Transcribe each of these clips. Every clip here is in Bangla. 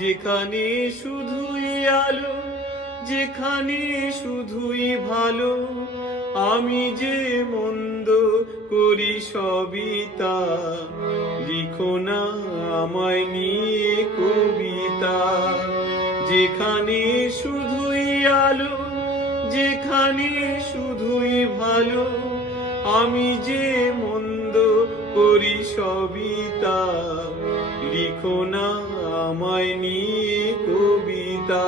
যেখানে শুধুই আলো, যেখানে শুধুই ভালো, আমি যে মন্দ করি সবই তা। লিখো না আমায় নিয়ে কবিতা। যেখানে শুধুই আলো, যেখানে শুধুই ভালো, আমি যে মন্দ করি সবই তা। লিখো না আমায় নিয়ে কবিতা।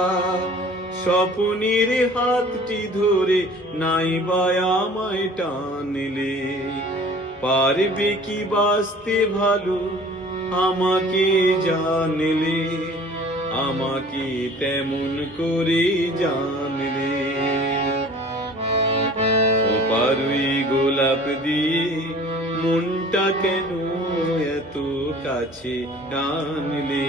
স্বপ্নের হাতটি ধরে নাইবা আমায় টানলে, পারবে কি বাঁচতে ভালো আমাকে জানলে, আমাকে তেমন করে জানলে। খোপারুই গোলাপ দিয়ে মনটা কেন এত কাছে টানলে।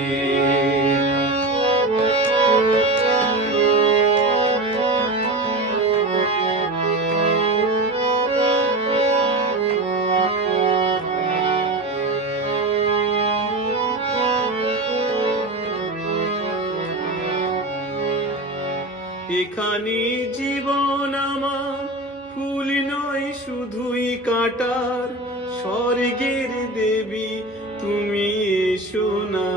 এখানে জীবন আমার ফুল নয় শুধুই কাঁটার। স্বর্গের দেবী তুমি এসো না,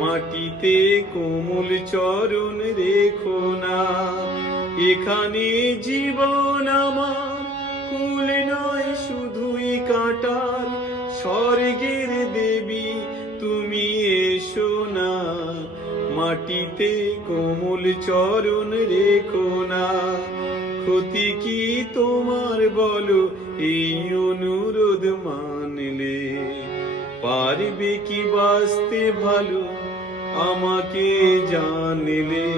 মাটিতে কোমল চরণ রেখো না। এখানে জীবন আমার ফুল নয় শুধুই কাঁটার। স্বর্গের দেবী তুমি এসো না, মাটিতে কোমল চরণ রেখো না। ক্ষতি কি তোমার বলো এই অনুরোধ মানলে, পারবে কি বাঁচতে ভালো আমাকে জানলে,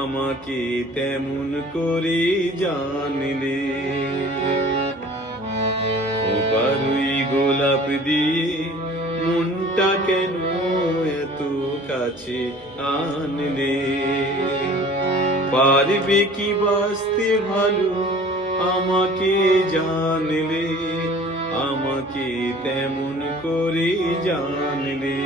আমাকে তেমন করে জানলে। খোপারুই গোলাপ দিয়ে মনটা কেন এত কাছে আনলে, পারবে কি বাঁচতে ভালো আমাকে জানলে, আমাকে তেমন করে জানলে।